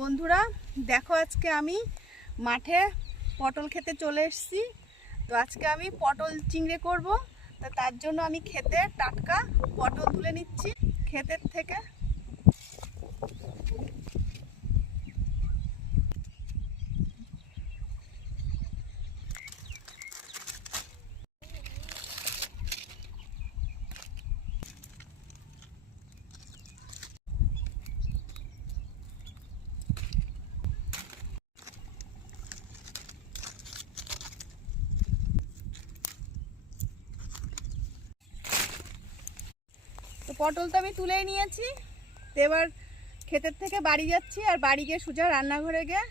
বন্ধুরা, দেখো আজকে আমি মাঠে পটল খেতে চলে এসেছি। তো আজকে আমি পটল চিংড়ে করব। তো তার জন্য আমি খেতে টাটকা পটল তুলে নিচ্ছি। ক্ষেতের থেকে পটল তো আমি তুলেই নিয়েছি। তো এবার ক্ষেতের থেকে বাড়ি যাচ্ছি আর বাড়ি গিয়ে সোজা রান্নাঘরে গিয়ে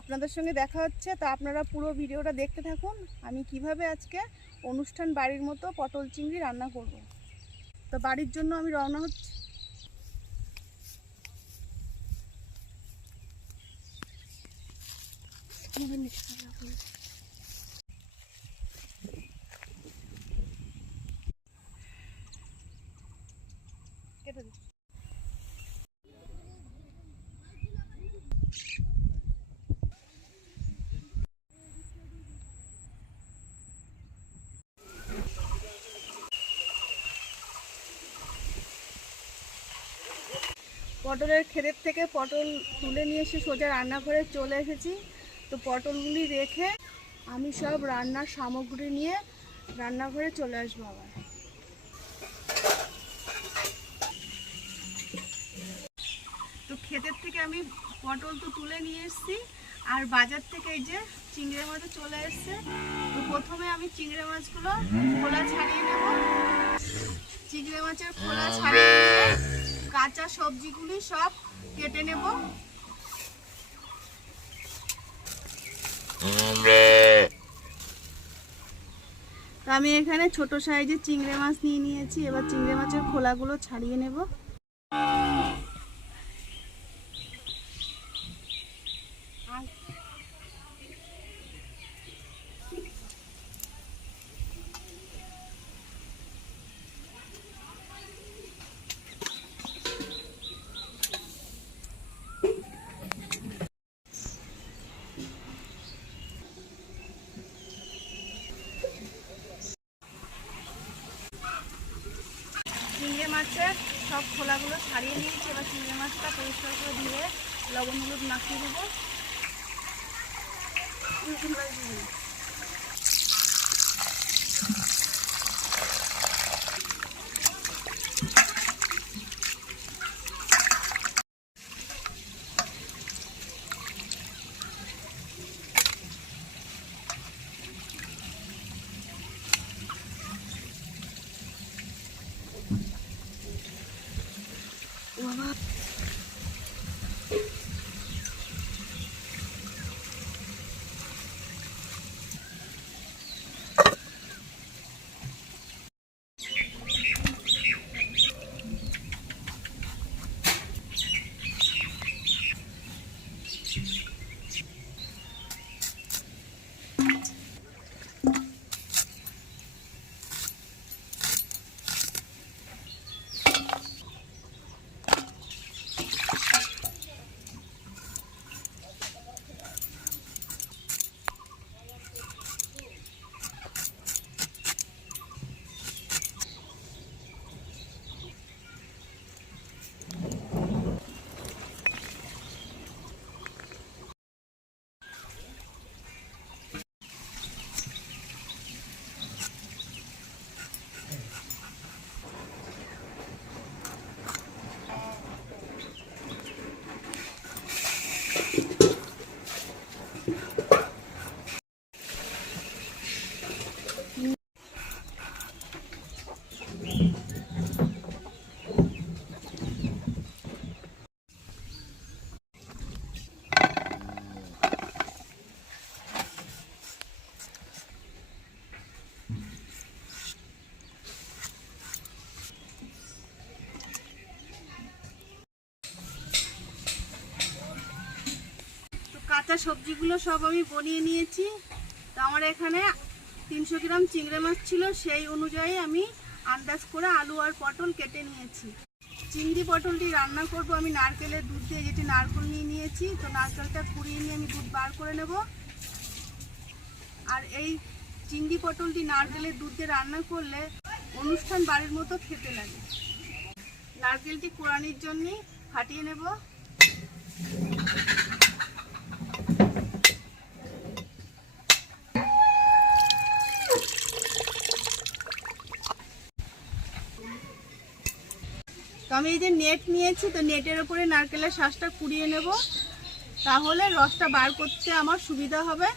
আপনাদের সঙ্গে দেখা হচ্ছে। তো আপনারা পুরো ভিডিওটা দেখতে থাকুন। আমি কীভাবে আজকে অনুষ্ঠান বাড়ির মতো পটল চিংড়ি রান্না করব। তো বাড়ির জন্য আমি রওনা হচ্ছি। কেটে দিচ্ছি পটলের ক্ষেতের থেকে পটল তুলে নিয়ে এসে সোজা রান্নাঘরে চলে এসেছি। তো পটলগুলি রেখে আমি সব রান্নার সামগ্রী নিয়ে রান্নাঘরে চলে আসব আবার। তো ক্ষেতের থেকে আমি পটল তো তুলে নিয়ে এসেছি, আর বাজার থেকে এই যে চিংড়ি মাছও চলে এসছে। তো প্রথমে আমি চিংড়ি মাছগুলো খোলা ছাড়িয়ে নেব। চিংড়ি মাছের খোলা ছাড়িয়ে কাঁচা সবজিগুলি সব কেটে নেব। আমি এখানে ছোট সাইজের চিংড়ি মাছ নিয়ে নিয়েছি। এবার চিংড়ি মাছের খোলাগুলো ছাড়িয়ে নেব চিংড়ি মাছের সব ছাড়িয়ে নিয়েছি এবার চিংড়ি মাছটা পরিষ্কার করে ধুয়ে লবণ হলুদ মাখিয়ে দেবো। কাঁচা সবজিগুলো সব আমি বনিয়ে নিয়েছি। তো আমার এখানে তিনশো গ্রাম চিংড়ি মাছ ছিল, সেই অনুযায়ী আমি আন্দাজ করে আলু আর পটল কেটে নিয়েছি। চিংড়ি পটলটি রান্না করব আমি নারকেলের দুধ দিয়ে, যেটি নারকেল নিয়ে নিয়েছি। তো নারকেলটা কুড়িয়ে নিয়ে আমি দুধ বার করে নেব। আর এই চিংড়ি পটলটি নারকেলের দুধ দিয়ে রান্না করলে অনুষ্ঠান বাড়ির মতো খেতে লাগে। নারকেলটি কোরানির জন্য ফাটিয়ে নেব। তো আমি এই যে নেট নিয়েছি, তো নেটের ওপরে নারকেলের শ্বাসটা কুড়িয়ে নেব। তাহলে রসটা বার করতে আমার সুবিধা হবে।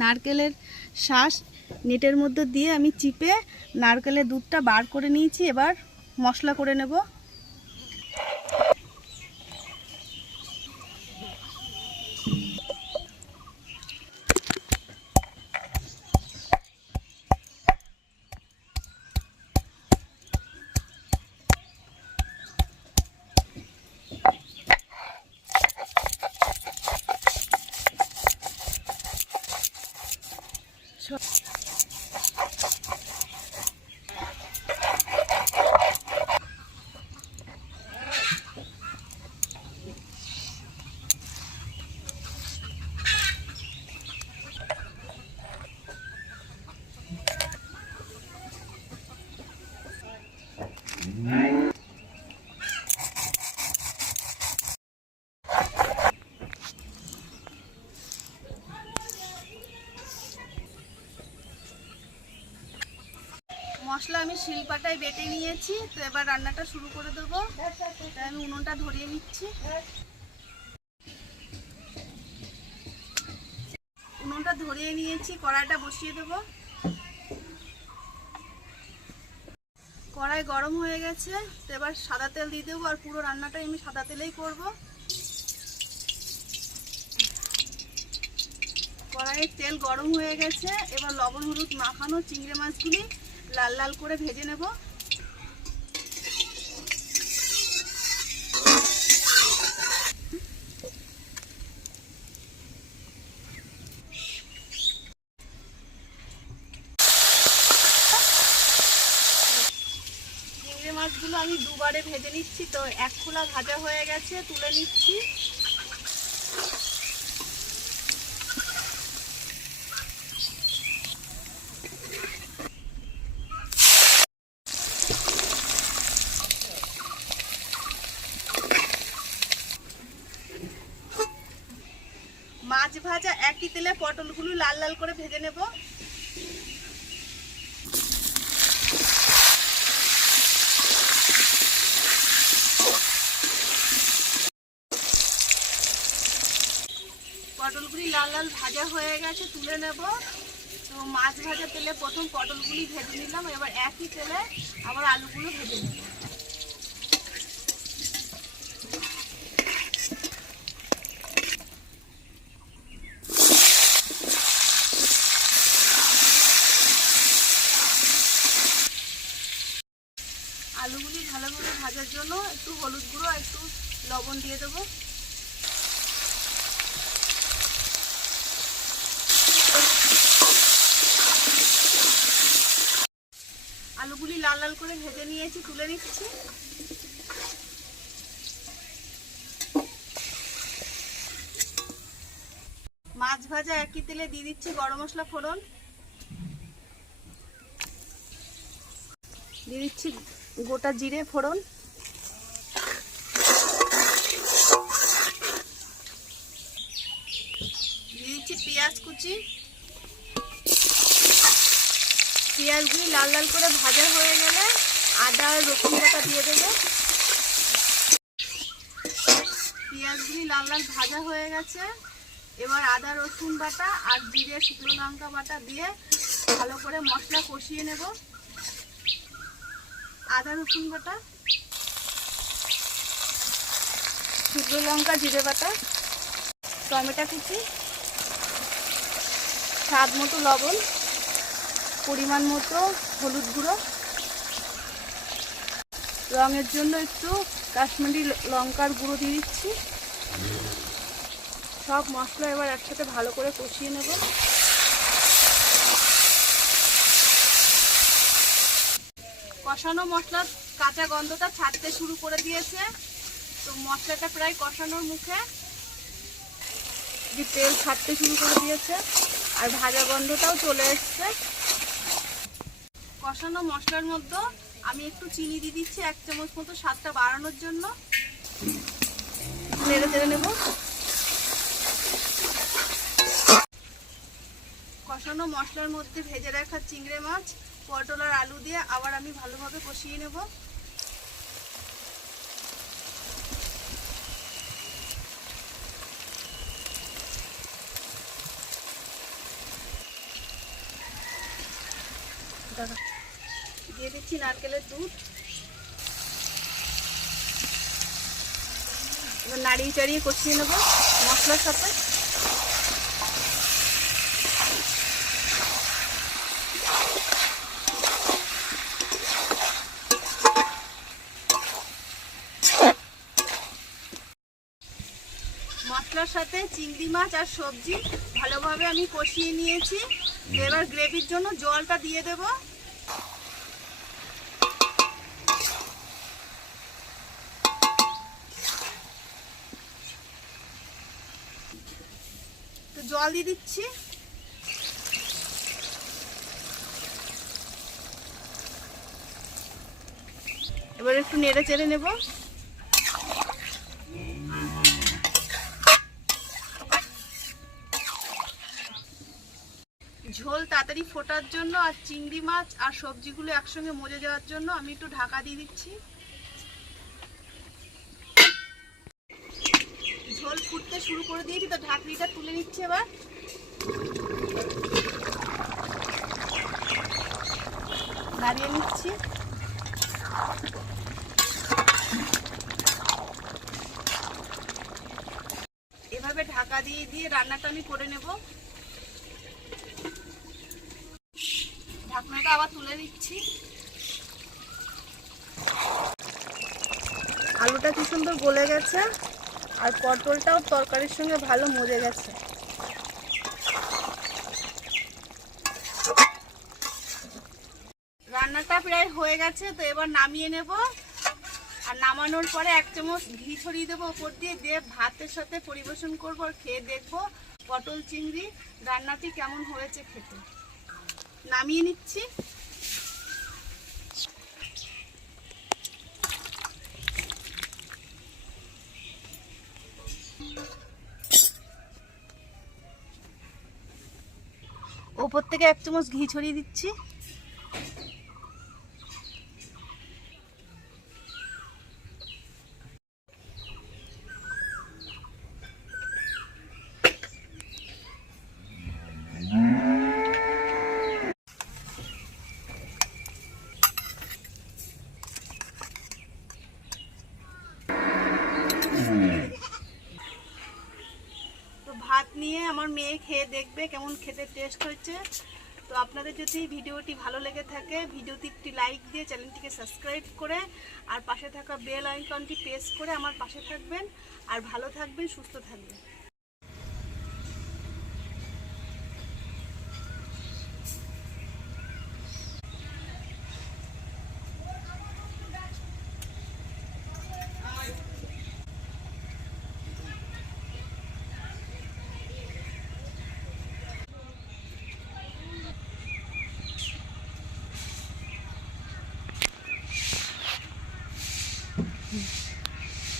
নারকেলের শ্বাস নেটের মধ্যে দিয়ে আমি চিপে নারকেলের দুধটা বার করে নিয়েছি, এবার মশলা করে নেব। সব মশলা আমি শিলপাটায় বেটে নিয়েছি, তো এবার রান্নাটা শুরু করে দেবো। আমি উনুনটা ধরিয়ে নিচ্ছি। উনুনটা ধরিয়ে নিয়েছি, কড়াইটা বসিয়ে দেবো। কড়াই গরম হয়ে গেছে, তো এবার সাদা তেল দিয়ে দেবো, আর পুরো রান্নাটা আমি সাদা তেলেই করব। কড়াইয়ের তেল গরম হয়ে গেছে, এবার লবণ হলুদ মাখানো চিংড়ি মাছগুলি লাল লাল করে ভেজে নেব। মাছগুলো আমি দুবারে ভেজে নিচ্ছি, তো এক খোলা ভাজা হয়ে গেছে, তুলে নিচ্ছি মাছ ভাজা একই তেলে পটলগুলো লাল লাল করে ভেজে নেব। পটলগুলি লাল লাল ভাজা হয়ে গেছে, তুলে নেব। তো মাছ ভাজা তেলে প্রথম পটলগুলি ভেজে নিলাম, এবার একই তেলে আবার আলুগুলো ভেজে নেব আলুগুলি ভালোভাবে ভাজার জন্য একটু হলুদ গুঁড়ো একটু লবণ দিয়ে দেবো। আলুগুলি লাল লাল করে ভেজে নিয়েছি, তুলে নিচ্ছি। মাছ ভাজা একই তেলে দিয়ে দিচ্ছি গরম মশলা ফোড়ন। দিয়ে দিচ্ছি গোটা জিরে ফোড়ন দিয়ে দিচ্ছি পেঁয়াজ কুচি। পেঁয়াজগুলি লাল লাল করে ভাজা হয়ে গেলে আদা আর রসুন বাটা দিয়ে দেবো। পেঁয়াজগুলি লাল লাল ভাজা হয়ে গেছে। এবার আদা, রসুন বাটা আর জিরে, শুকনো লঙ্কা বাটা দিয়ে ভালো করে মশলা কষিয়ে নেব। আদা, রসুন বাটা, শুকনো লঙ্কা, জিরে বাটা, টমেটো কুচি। স্বাদ মতো লবণ, পরিমাণ মতো হলুদ গুঁড়ো। রঙের জন্য একটু কাশ্মীরি লঙ্কার গুঁড়ো দিয়ে দিচ্ছি। সব মশলা এবার একসাথে ভালো করে কষিয়ে নেব। কষানো মশলার কাঁচা গন্ধটা ছাড়তে শুরু করে দিয়েছে। তো মশলাটা প্রায় কষানোর মুখে। তেল ছাড়তে শুরু করে দিয়েছে। আর ভাজা গন্ধটাও চলে এসছে। কষানো মশলার মধ্যে আমি একটু চিনি দিয়ে দিচ্ছি, এক চামচ মতো স্বাদটা বাড়ানোর জন্য। নেড়ে চেড়ে নেব। কষানো মশলার মধ্যে ভেজে রাখা চিংড়ে মাছ, পটল আর আলু দিয়ে আবার আমি ভালোভাবে কষিয়ে নেব। দিয়ে দিচ্ছি নারকেলের দুধ। এবার নাড়িয়ে চাড়িয়ে কষিয়ে নেব মশলার সাথে। মশলার সাথে চিংড়ি মাছ আর সবজি ভালোভাবে আমি কষিয়ে নিয়েছি। এবার গ্রেভির জন্য জলটা দিয়ে দেব তো দিয়ে দিচ্ছি। এবার একটু নেড়ে চেড়ে নেব। ঝোল তাড়াতাড়ি ফোটার জন্য আর চিংড়ি মাছ আর সবজিগুলো একসঙ্গে মজে যাওয়ার জন্য আমি একটু ঢাকা দিয়ে দিচ্ছি ঝোল ফুটতে শুরু করে দিয়েছি, তো ঢাকনিটা তুলে নিচ্ছি এবার। নাড়িয়ে নিচ্ছি। এভাবে ঢাকা দিয়ে দিয়ে রান্নাটা আমি করে নেব। ঢাকনাটা আবার তুলে দিচ্ছি আলুটা কি সুন্দর গলে গেছে? আর পটলটাও তরকারির সঙ্গে ভালো মজে গেছে। রান্নাটা প্রায় হয়ে গেছে, তো এবার নামিয়ে নেব। আর নামানোর পরে এক চামচ ঘি ছড়িয়ে দেবো, ওপর দিয়ে দিয়ে ভাতের সাথে পরিবেশন করব আর খেয়ে দেখব পটল চিংড়ি রান্নাটি কেমন হয়েছে খেতে। নামিয়ে নিচ্ছি। ওপর থেকে এক চামচ ঘি ছড়িয়ে দিচ্ছি তো ভাত নিয়ে খেয়ে দেখবে কেমন খেতে টেস্ট হচ্ছে তো আপনাদের যদি ভিডিওটি ভালো লেগে থাকে ভিডিওটি একটি লাইক দিয়ে চ্যানেলটিকে সাবস্ক্রাইব করে আর পাশে থাকা বেল আইকনটি প্রেস করে আমার পাশে থাকবেন। আর ভালো থাকবেন, সুস্থ থাকবেন।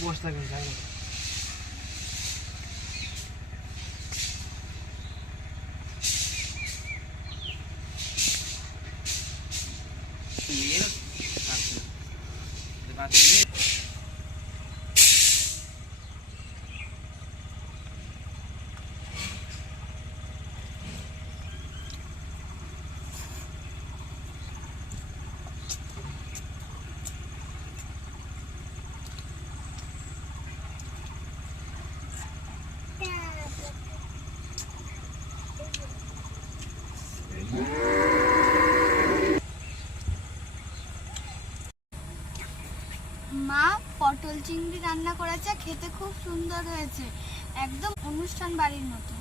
বসে থাকবেন চিংড়ি রান্না করেছে খেতে খুব সুন্দর হয়েছে। একদম অনুষ্ঠান বাড়ির মতো।